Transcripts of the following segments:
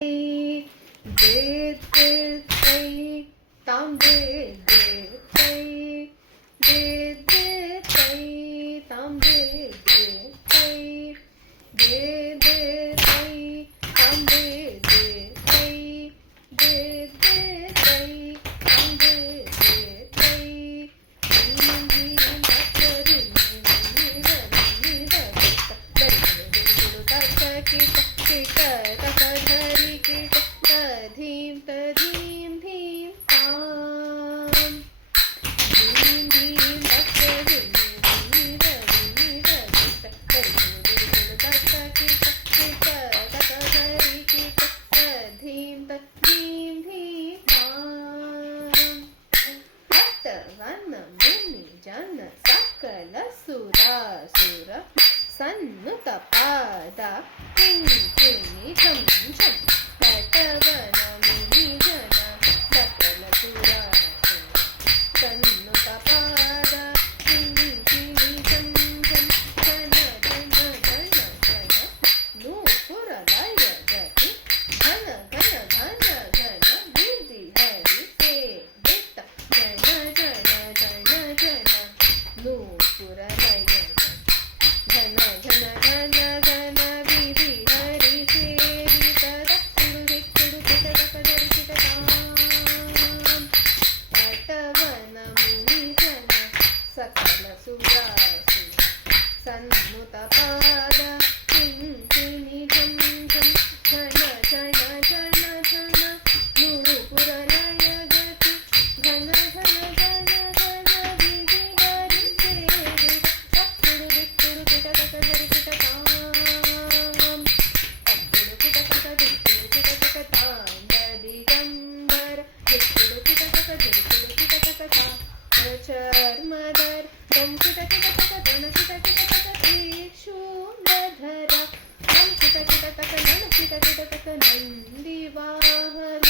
did say tam did say did say tam did say did say tam did say did say tam did say धीम धीम धीम ताम धीम धीम धीम धीम धीम ताम भक्त one मुनि जन सकल सुरासुर सन्नुत पाद किंकिणी झम झम भटवन मुनि जन सकल सुरासुर सन्नुत पाद किंकिणी झम झम जन जन जन जन नूपुर लय गति घन घन घन घन गिरि हरि सेवित जन जन जन जन नूपुर लय घन घन घन घन विधि हरि सेवित पटवन मुनि जन सकल सुरासुर सन्नुत पाद किंकिणी झम झम झन झन झन झन नूपुर लय गति घन घन घन घन विधि हरि सेवित तत्पुरु दिक्पुरु किटकट हरि किटकाम तत्पुरु किटकट दिक्पुरु किटकट दिगंबर दिक्पुरु किटकट दिक्पुरु किटकट चर्मधर तम किटकट धन किटकट त्रिशूलधर तम किटकट नन किटकट नंदिवाहन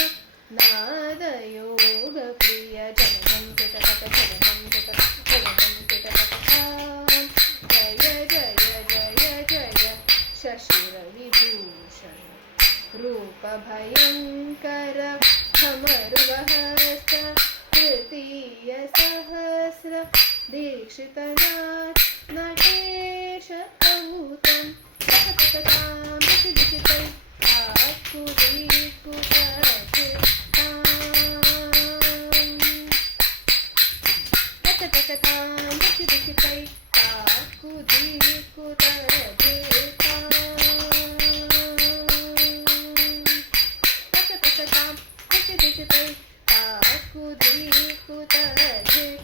नादयोग प्रिय जनम किटकट जनम किटकट जनम किटकट जय जय जय जय शशिर विभूषण रूप भयंकर भमरुहस्त तृतीय सहस्र दीक्षितनाथ नटेश औतम तकतकताम दिखिदिखितै तकतकताम दिखिदिखितै ताकुदी कुतर